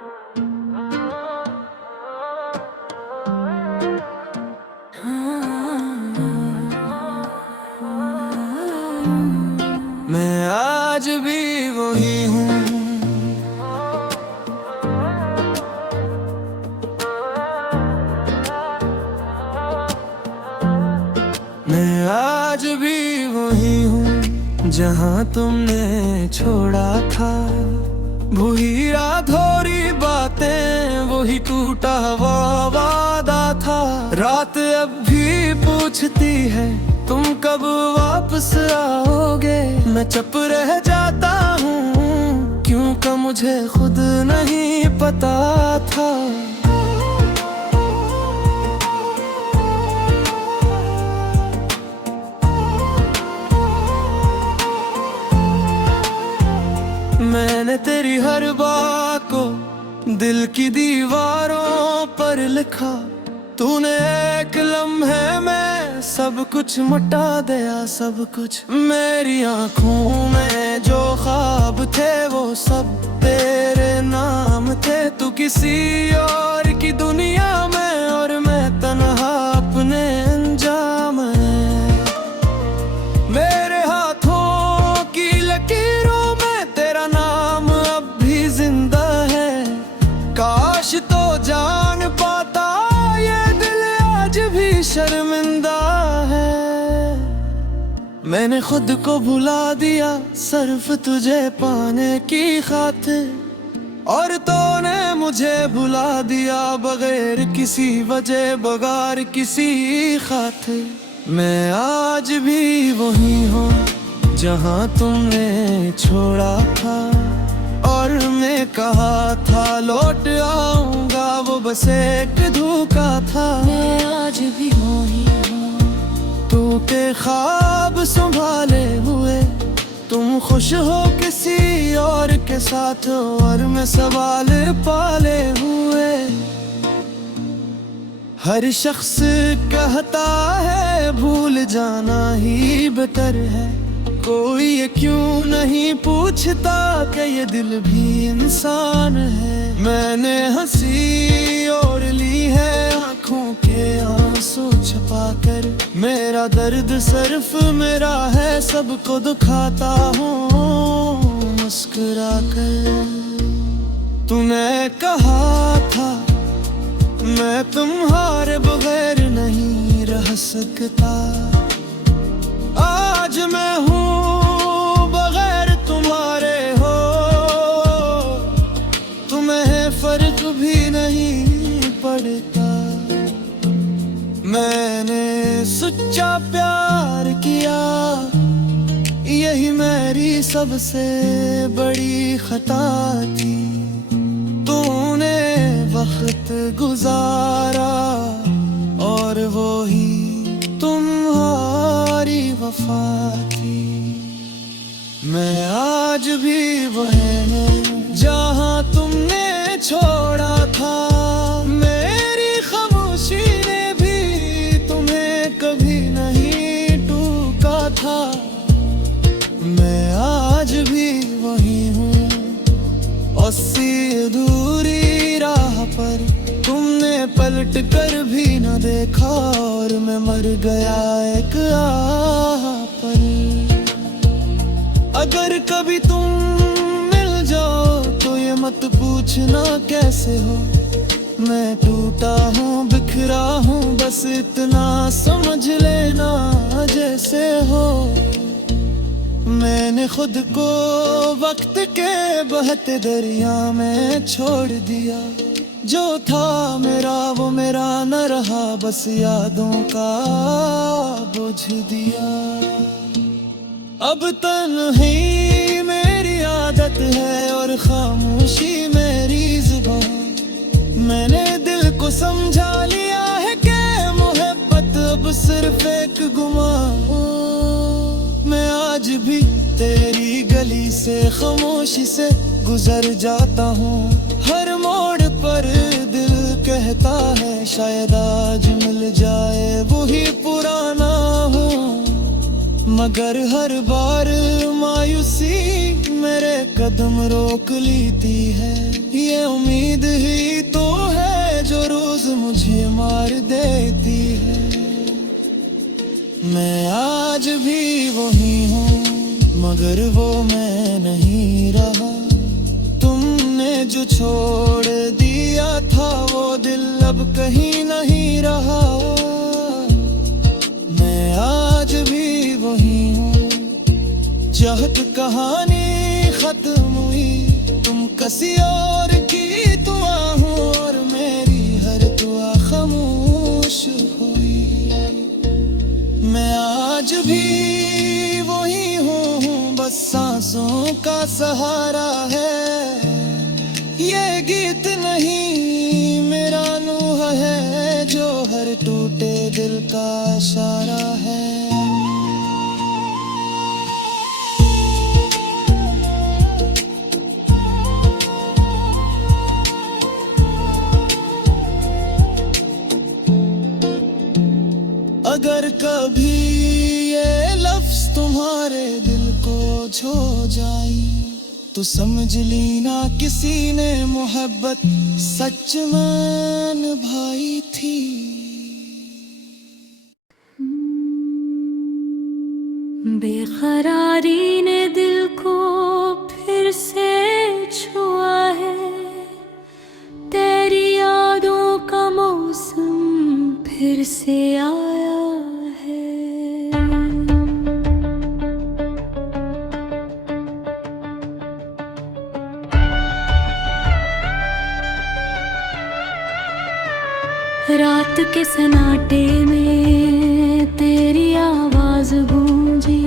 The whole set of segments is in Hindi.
मैं आज भी वही हूँ, मैं आज भी वही हूँ जहाँ तुमने छोड़ा था। वही अधूरी बातें, वही टूटा हुआ वादा था। रात अब भी पूछती है तुम कब वापस आओगे। मैं चुप रह जाता हूँ क्योंकि मुझे खुद नहीं पता था। मैंने तेरी हर बात को दिल की दीवारों पर लिखा। तूने एक लम्हे में सब कुछ मिटा दिया, सब कुछ। मेरी आँखों में जो ख्वाब थे वो सब तेरे नाम थे। तू किसी और की दुनिया में और मैं तन्हा अपने अंजाम में। मेरे हाथों की लकीरों में तेरा नाम अब भी जिंदा है। काश तो जान पाता ये दिल आज भी शर्मिंदा है। मैंने खुद को भुला दिया सिर्फ तुझे पाने की खातिर, और तूने मुझे भुला दिया बगैर किसी वजह, बगैर किसी खातिर। मैं आज भी वही हूँ जहाँ तुमने छोड़ा था। और मैं कहा था लौट आऊंगा, वो बस एक धोखा था। मैं आज भी वही हूँ, तू के ख्वाब संभाले हुए। तुम खुश हो किसी और के साथ, और मैं सवाल पाले हुए। हर शख्स कहता है भूल जाना ही बेहतर है। कोई ये क्यों नहीं पूछता कि ये दिल भी इंसान है। मैंने हंसी ओढ़ ली है आँखों के आंसू छुपा कर। मेरा दर्द सिर्फ मेरा है, सबको दुखाता हूँ मुस्कुरा कर। तूने कहा था मैं तुम्हारे बगैर नहीं रह सकता। आज मैं हूँ बगैर तुम्हारे हो, तुम्हें फर्क भी नहीं पड़ता। मैंने सच्चा प्यार किया, यही मेरी सबसे बड़ी खता थी। तूने वक्त गुजारा और वो ही तुम्हारी वफा थी। मैं आज भी वही हूँ जहाँ तुमने छोड़ा था। मेरी खामोशी ने भी तुम्हें कभी नहीं टूका था। मैं आज भी वही हूँ उसी अधूरी राह पर। तुमने पलट कर भी न देखा और मैं मर गया एक आह पर। अगर कभी तुम मिल जाओ तो ये मत पूछना कैसे हो। मैं टूटा हूँ बिखरा हूँ, बस इतना समझ लेना जैसे हो। मैंने खुद को वक्त के बहते दरिया में छोड़ दिया। जो था मेरा वो मेरा न रहा, बस यादों का बोझ दिया। अब तन्हाई मेरी आदत है और खामोशी मेरी जुबान। मैंने दिल को समझा लिया है कि मोहब्बत अब सिर्फ एक गुमान। मैं आज भी तेरी गली से खामोशी से गुजर जाता हूँ। हर मोड़ पर दिल कहता है शायद आज मिल जाए वही पुराना हूँ। मगर हर बार मायूसी मेरे कदम रोक लेती है। ये उम्मीद मगर वो मैं नहीं रहा। तुमने जो छोड़ दिया था वो दिल अब कहीं नहीं रहा। मैं आज भी वही हूँ, चाहत कहानी खत्म हुई। तुम किसी और की दुआ हो और मेरी हर दुआ खामोश हुई। मैं आज भी वही हूँ, बस सांसों का सहारा है। ये गीत नहीं मेरा नूह है, जो हर टूटे दिल का इशारा है। अगर कभी ये लफ्ज तुम्हारे दिल को छू जाई तो समझ ली ना किसी ने मोहब्बत सच में निभाई थी। बेकरारी ने दिल को फिर से छुआ है, तेरी यादों का मौसम फिर से आया है। रात के सन्नाटे में तेरी आवाज गूंजी,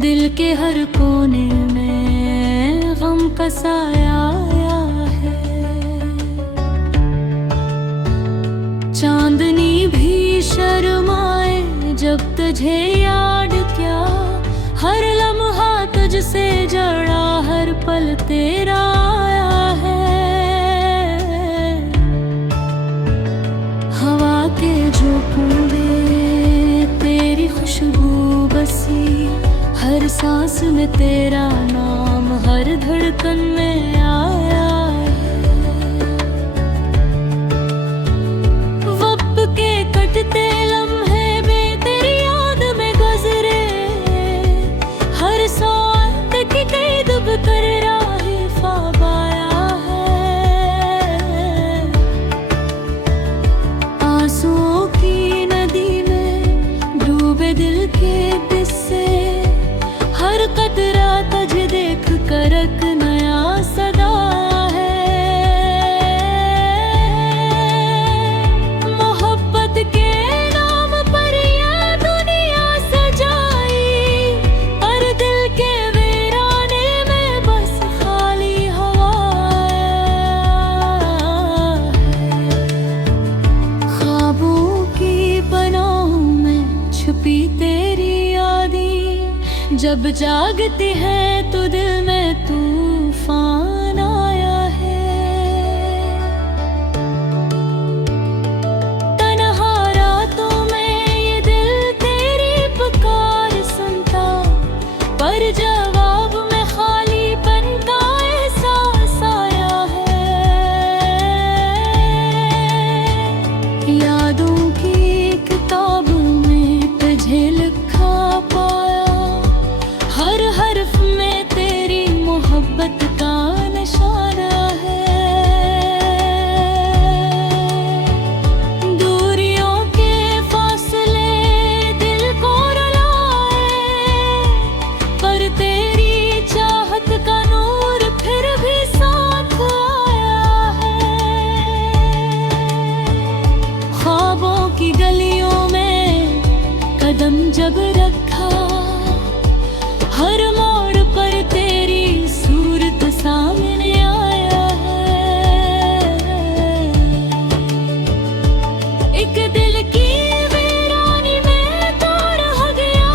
दिल के हर कोने में गम का साया आया है। चांदनी भी शर्माए जब तुझे याद क्या, हर लम्हा तुझसे जड़ा हर पल तेरा आया है। हवा के जो बूंदे तेरी खुशबू बसी, हर सांस में तेरा नाम हर धड़कन में आया है। वक्त के कटते लम्हे में तेरी याद में गुजरे, हर सौत की कैद कर राहे ख्वाब आया है। आंसुओं की नदी में डूबे दिल के किस्से, हर कतरा तुझे देख कर एक नया सदा है। मोहब्बत के नाम पर ये दुनिया सजाई, पर दिल के वीराने में बस खाली हवा है। ख्वाबों की पनाहों में छुपी तेरी यादें, जब जागती है तो दिल में तूफान आया है। तन्हा रातों में ये दिल तेरी पुकार सुनता, पर जवाब में खालीपन का एहसास आया है। यादों की किताब में तुझे लिखा पाया, हर हर्फ में तेरी मोहब्बत का निशाना है। दूरियों के फासले दिल को रुलाए, पर तेरी चाहत का नूर फिर भी साथ आया है। ख्वाबों की गलियों में कदम जब रखा, हर मोड़ पर तेरी सूरत सामने आया है। एक दिल की वीरानी में तो रह गया,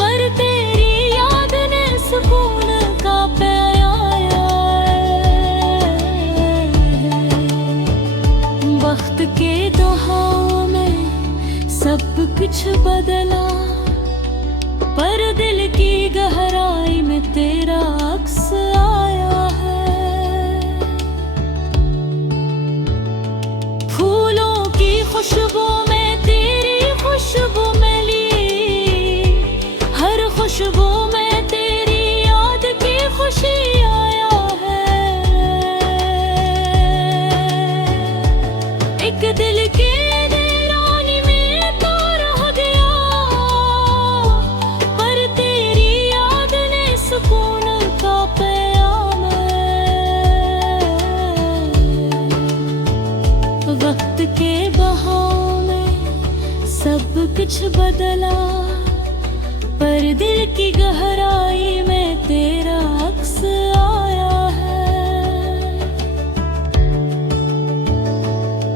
पर तेरी याद ने सुकून का पाया है। वक्त के दुहाओं में सब कुछ बदला, पर दिल की गहराई में तेरा अक्स आया है। फूलों की खुशबू में तेरी खुशबू मिली, हर खुशबू कुछ बदला, पर दिल की गहराई में तेरा अक्स आया है।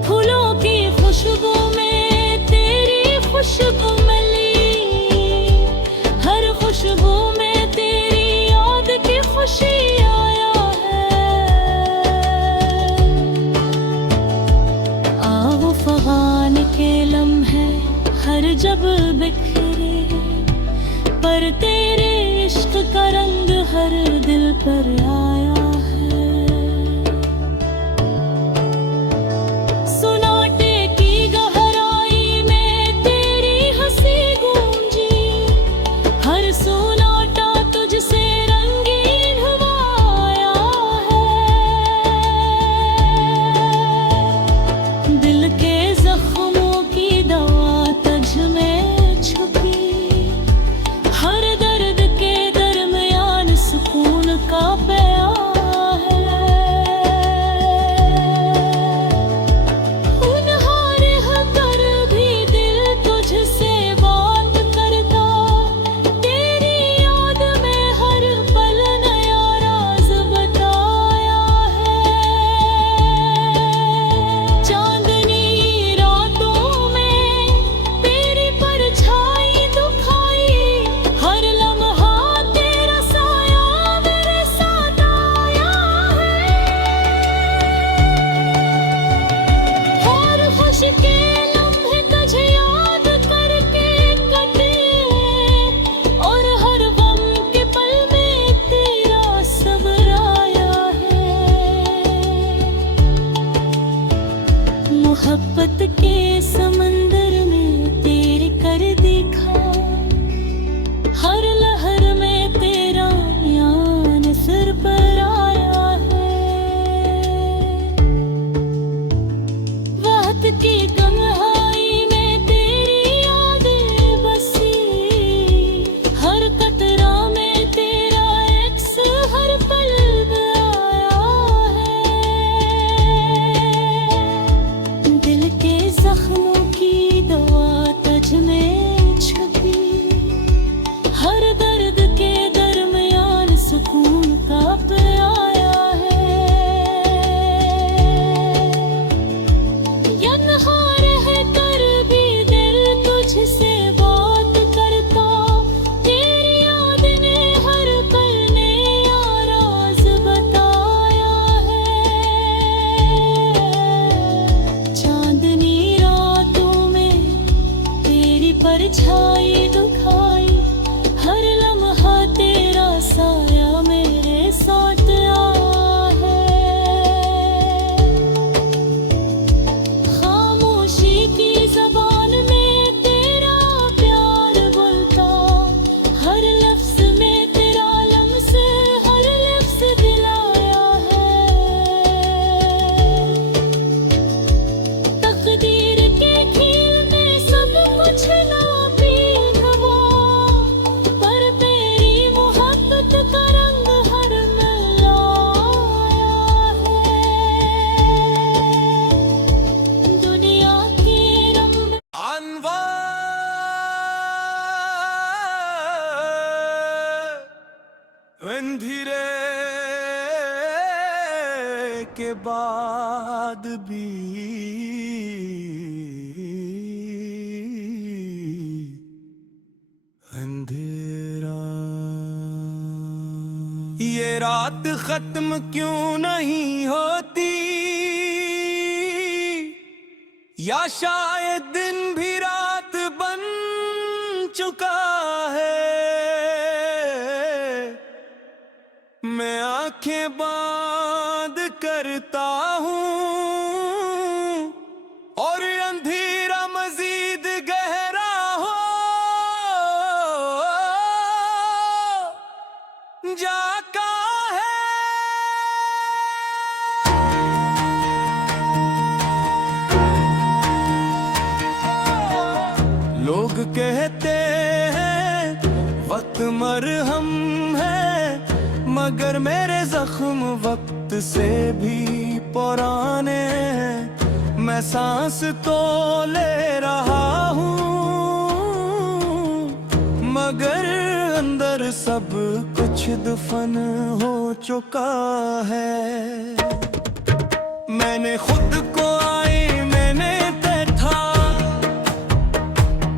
फूलों की खुशबू में तेरी खुशबू मिली, हर खुशबू में तेरी याद की खुशी आया है। आओ फगान के लम्हे हर जब बिखरे, पर तेरे इश्क का रंग हर दिल पर आया है। सुनाटे की गहराई में तेरी हंसी गूंजी, हर सुनाटा तुझसे रंगीन हुआ आया है। दिल के जख्मों की दवा तुझ में छुपी, हर दर्द के दरमियान सुकून का प्यार है। होनहार होकर भी दिल तुझसे बात करता, तेरी याद में हर पल नया राज बताया है। चांदनी रातों में तेरी परछाई दुखाई, हर लम्हा तेरा साया मेरे साथ आया है। हर खुशी के लम्हे तुझे याद करके कटे, और हर गम के पल में तेरा सब्र आया है। मोहब्बत के समंदर में तेरे कर दिखा, हर लहर में तेरा यान सिर पर आया है। वक्त की तन्हाई में तेरी यादें बसी, हर कतरा में तेरा एक्स हर पल आया है। दिल के जख्मों की दवा तुझ में छुपी, हर दर्द के दरमियान सुकून का आया है। यन्हा रह कर भी दिल तुझसे बात करता, तेरी याद ने हर पल नया राज बताया है। चांदनी रातों में तेरी परछाई दुखाई, हर लम्हा तेरा साया मेरे साथ आया है। खामोशी की ज़बान में तेरा प्यार बोलता, हर लफ्ज़ में तेरा लम्स हर लफ्ज़ दिलाया है। तकदीर के खेल में सब कुछ नापीद हुआ, पर तेरी मोहब्बत का रंग हर में आया है। दुनिया के रंग अनवर अंधेरे के बाद भी अंधेरा, ये रात खत्म क्यों नहीं होती, या शायद दिन भी रात बन चुका है। मैं आंखें बंद करता हूँ और अंधेरा मजीद गहरा हो जाका है। लोग कहते हैं वक्त मरहम है, मगर मेरे जख्म वक्त से भी पुराने हैं। मैं सांस तो ले रहा हूँ मगर अंदर सब कुछ दफन हो चुका है। मैंने खुद को आई मैंने देखा,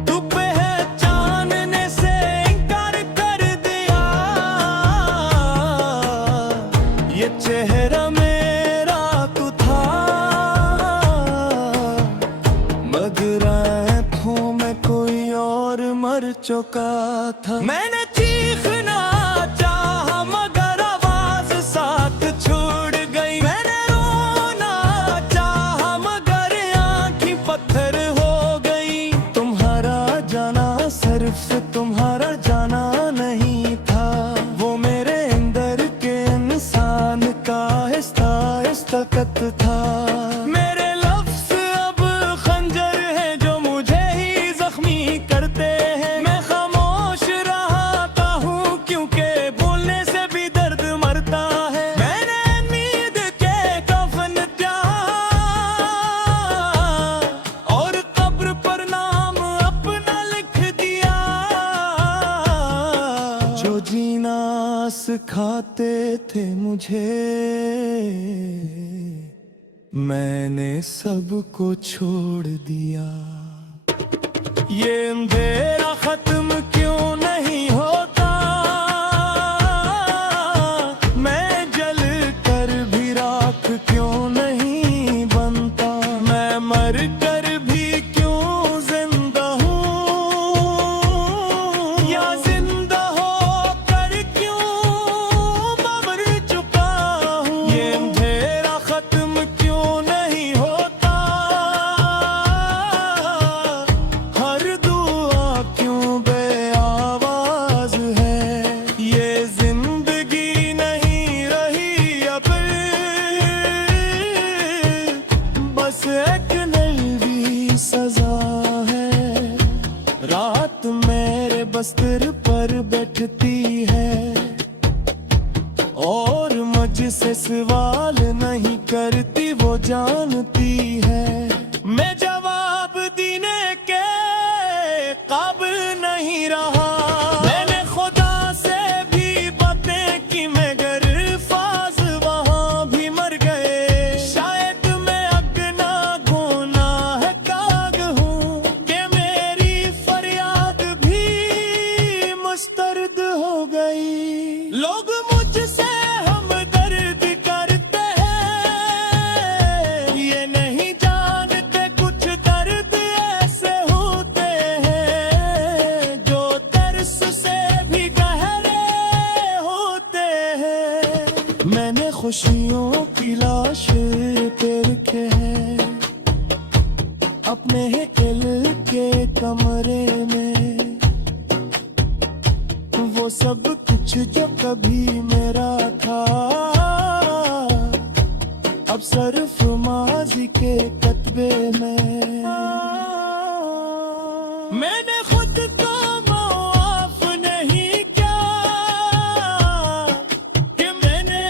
तू पहचानने से इनकार कर दिया। ये चेहरा मेरा तू था, मगर आँखों में कोई और मर चुका था। मैंने चीखना चाहा मगर आवाज साथ छूट गई। मैंने रोना चाहा मगर आँखें पत्थर हो गई। तुम्हारा जाना सिर्फ तुम्हारा जाना नहीं था, वो मेरे अंदर के इंसान का हिस्सा ताकत था। मेरे लफ्ज़ अब खंजर है जो मुझे ही जख्मी करते हैं। मैं खामोश रहता हूँ क्योंकि बोलने से भी दर्द मरता है। मैंने नींद के कफन त्यागा और कब्र पर नाम अपना लिख दिया। जो जीना सिखाते थे मुझे, मैंने सबको छोड़ दिया। ये अंधेरा खत्म क्यों नहीं होता, मैं जल कर भी राख क्यों नहीं बनता। मैं मर कर भी क्यों जिंदा हूँ, या जिंदा हो कर क्यों मर चुका हूँ। ये अंधेरा खत्म क्यों नहीं होता, हर दुआ क्यों बेआवाज है। ये जिंदगी नहीं रही अब, बस एक नई सजा है। रात मेरे बस्तर पर बैठती है और मुझसे सवाल नहीं करती, वो जानती है। मैं जवाब देने के काबिल नहीं रहा। मैंने खुदा से भी बातें की मगर फाज वहाँ भी मर गए। शायद मैं अगना गोना है काग हूँ कि मेरी फरियाद भी मुस्तरद हो गई। लोग मुझसे हमदर्द करते हैं, ये नहीं जानते कुछ दर्द ऐसे होते हैं जो तरस से भी गहरे होते हैं। मैंने खुशियों की लाश पे रखे हैं अपने ही दिल के कमरे में। वो सब कुछ जो कभी मेरा था, अब सिर्फ माजी के कतबे में। मैंने खुद को माफ नहीं किया कि मैंने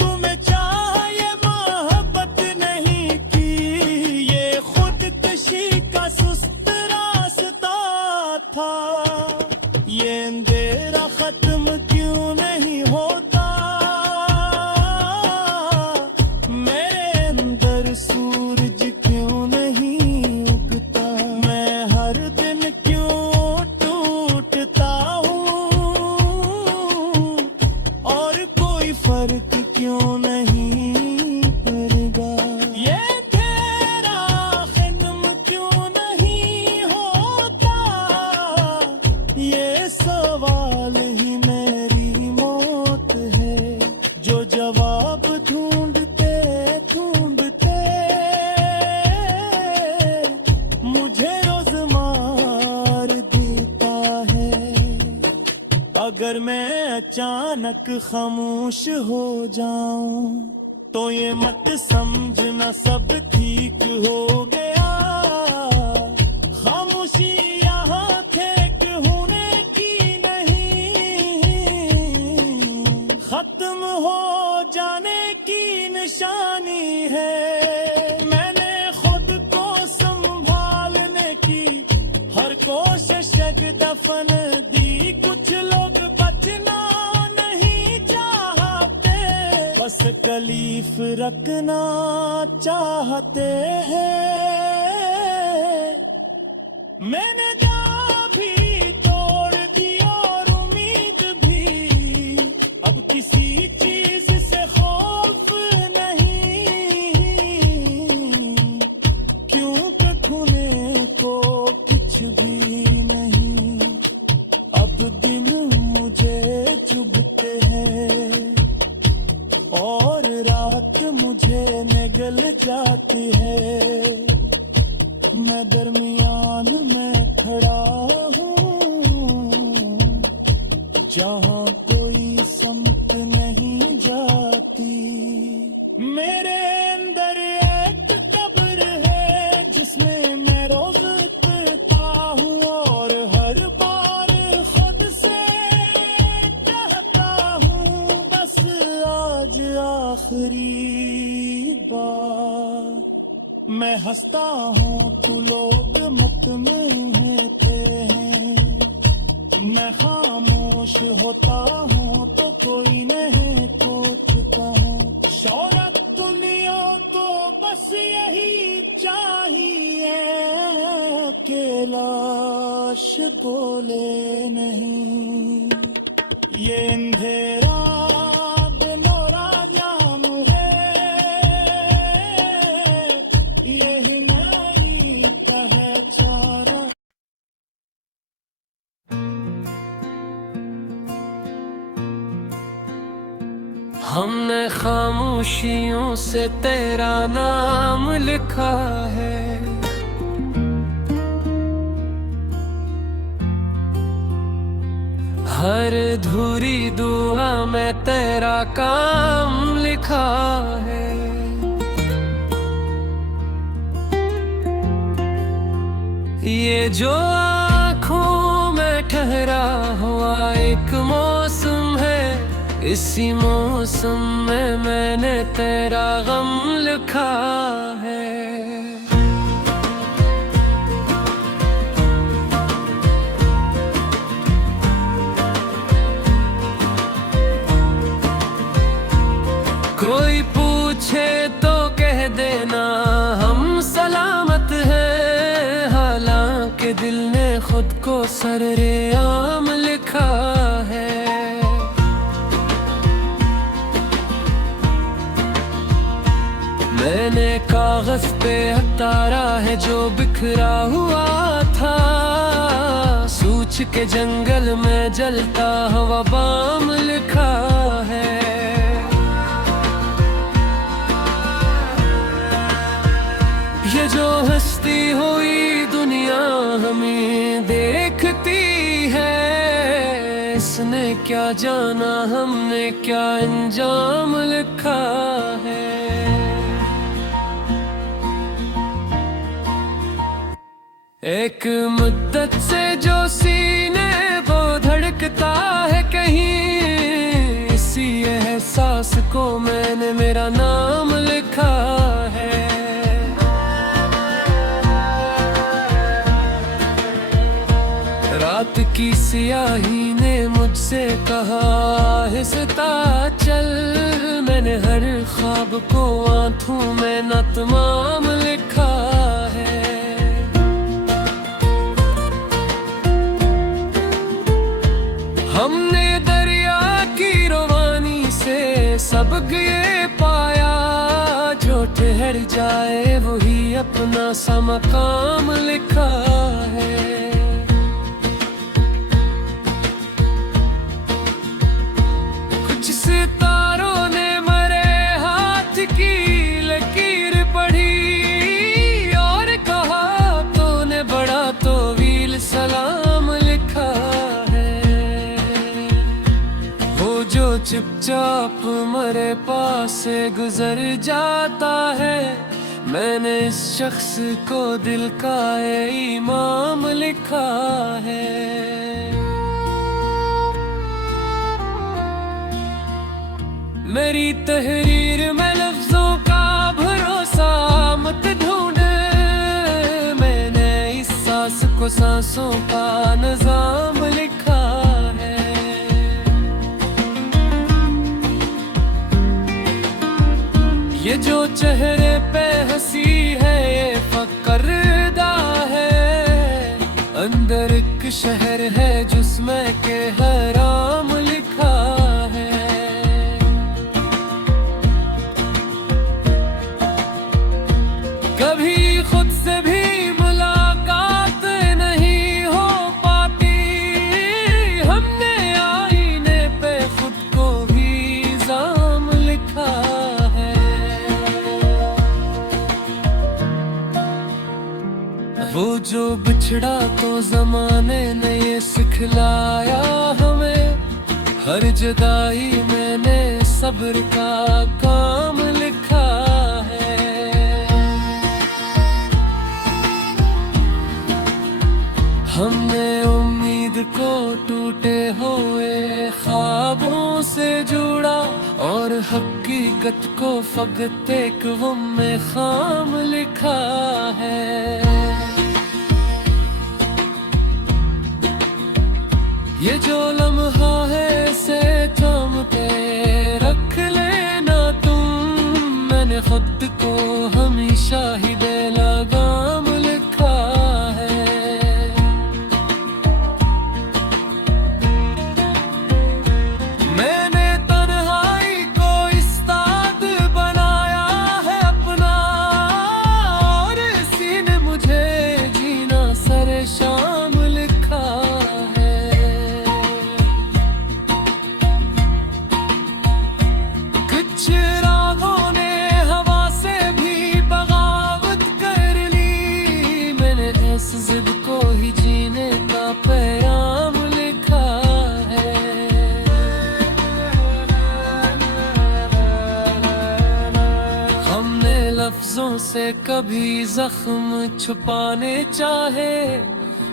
तुम्हें चाहा, ये मोहब्बत नहीं की। ये खुदकशी का सुस्त रास्ता था। ये अंधेरा खत्म क्यों नहीं होता, मेरे अंदर सूरज क्यों नहीं उगता। मैं हर दिन क्यों टूटता हूँ और कोई फर्क क्यों नहीं पड़ेगा। ये तेरा खत्म क्यों नहीं होता, ये सवाल ही मेरी मौत है। जो जवाब ढूंढते ढूंढते मुझे रोज मार देता है। अगर मैं अचानक खामोश हो जाऊं तो ये मत समझना सब ठीक हो गया। खामोशी यहाँ फेंक होने की नहीं, खत्म हो जाने की निशानी है। मैंने खुद को संभालने की हर कोशिश दफन दी कुछ लोग बचना नहीं चाहते, बस कलीफ रखना चाहते हैं। मैंने जा भी तोड़ दी और उम्मीद भी, अब किसी चीज से खौफ नहीं, क्योंकि खुने को कुछ भी नहीं। अब दिन मुझे चुभते हैं और रात मुझे निगल जाती है। मैं दरमियान में खड़ा हूँ, जहाँ कोई समत नहीं जाती। मेरे अंदर एक कब्र है जिसमें मैं रोज उतरता हूँ, और हर बार खुद से कहता हूँ बस आज आखिरी बार। मैं हंसता हूँ तो लोग मुतमिनते हैं, मैं खामोश होता हूँ तो कोई नहीं पूछता हूँ। शौहरत दुनिया तो बस यही चाहिए कि लाश बोले नहीं। ये अंधेरा बेनौरा जाम है, यही मेरी पहचान। हमने खामोशियों से तेरा नाम लिखा है, हर अधूरी दुआ में तेरा काम लिखा है। ये जो आँखों में ठहरा हुआ एक मौसम है, इसी मौसम में मैंने तेरा गम लिखा है। कोई पूछे तो कह देना हम सलामत हैं, हालांकि दिल ने खुद को सरेआम लिखा है। मैंने कागज पे उतारा है जो बिखरा हुआ था, सूच के जंगल में जलता हुआ बाम लिखा है। ये जो हंसती हुई दुनिया हमें देखती है, इसने क्या जाना हमने क्या अंजाम लिखा है। एक मुद्दत से जो सीने को धड़कता है कहीं, इसी एहसास को मैंने मेरा नाम लिखा है। रात की सियाही ने मुझसे कहा आहिस्ता चल, मैंने हर ख्वाब को आंखों में न तमाम लिखा है। हमने दरिया की रवानी से सबक ये पाया, जो ठहर जाए वही अपना सा मकाम लिखा है। कुछ सितारों ने मरे हाथ की लकीर पढ़ी और कहा तूने बड़ा तवील सलाम लिखा है। वो जो चुपचाप मरे पास से गुजर जाता है, मैंने इस शख्स को दिल का इमाम लिखा है। मेरी तहरीर में लफ्जों का भरोसा मत ढूंढे, मैंने इस सांस को सांसों का निजाम लिखा ये जो चेहरे पे हंसी है ये फकरदा है, अंदर एक शहर है जिसमें के हराम लिखा है। कभी खुद से भी मुलाकात नहीं हो पाती, हमने आईने पे खुद को भी इल्जाम लिखा है। वो जो बिछड़ा तो जमाने ने ये सिखलाया हमें, हर जुदाई मैंने सब्र का काम लिखा है। हमने उम्मीद को टूटे हुए ख्वाबों से जोड़ा, और हकीकत को फकत एक वो में खाम लिखा है। ये जो लम्हा है इसे थाम के रख लेना तुम, मैंने खुद को हमेशा ही बेलगाम लिखा है। मैंने तन्हाई को इस्ताद बनाया है अपना, और इसी ने मुझे जीना सरे शाम लिखा है। चिरागों ने हवा से भी बगावत कर ली, मैंने इस जिद को ही जीने का पैगाम लिखा है। हमने लफ्जों से कभी जख्म छुपाने चाहे,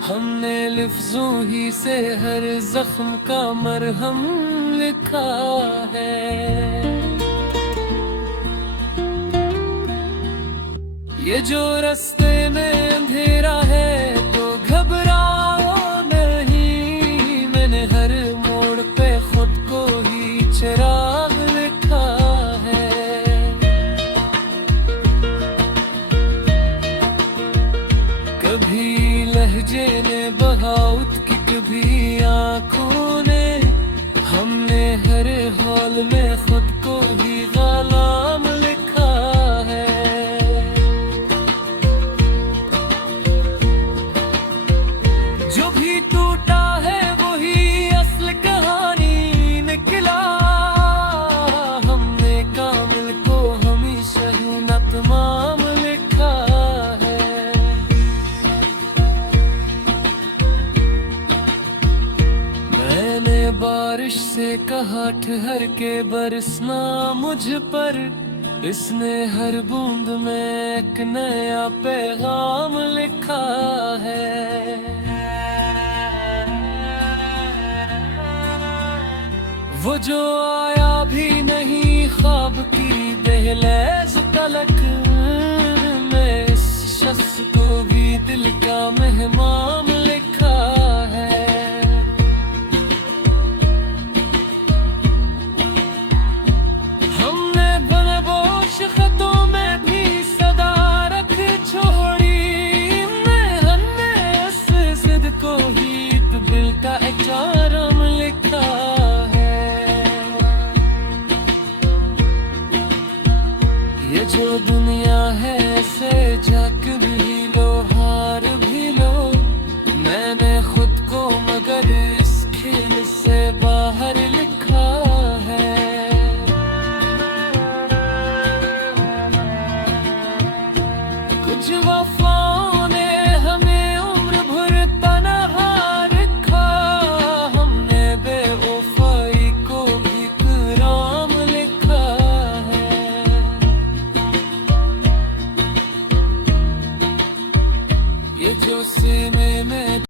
हमने लफ्जों ही से हर जख्म का मरहम लिखा है। ये जो रास्ते में अंधेरा है तो घबराओ नहीं, मैंने हर मोड़ पे खुद को ही चिराग लिखा है। कभी लहजे ने बगावत की, कभी आंखों ने, हमने हर हाल में खुद को ही गुलाम लिखा है। जो भी टूटा है वही असल कहानी निकला, हमने कामिल को हमेशा ही न तमाम लिखा है। मैंने बारिश से कहा ठहर के बरसना मुझ पर, इसने हर बूंद में एक नया पैगाम लिखा है। वो जो आया भी नहीं ख्वाब की दहलीज तलक, मैं इस शख्स को भी दिल का मेहमान लिखा है। हमने बनबोश खतों में भी सदारत छोड़ी, हमने इस जिद को ही दिल का एक चारम लिखा है। ये जो दुनिया है से झक भी लो हार भी लो, मैंने खुद को मगर इस खेल से बाहर लिखा है। कुछ वफाओं ने हमें उम्र भर तन्हा रखा, हमने बेवफाई को भी कराम लिखा है। ये जो सीने में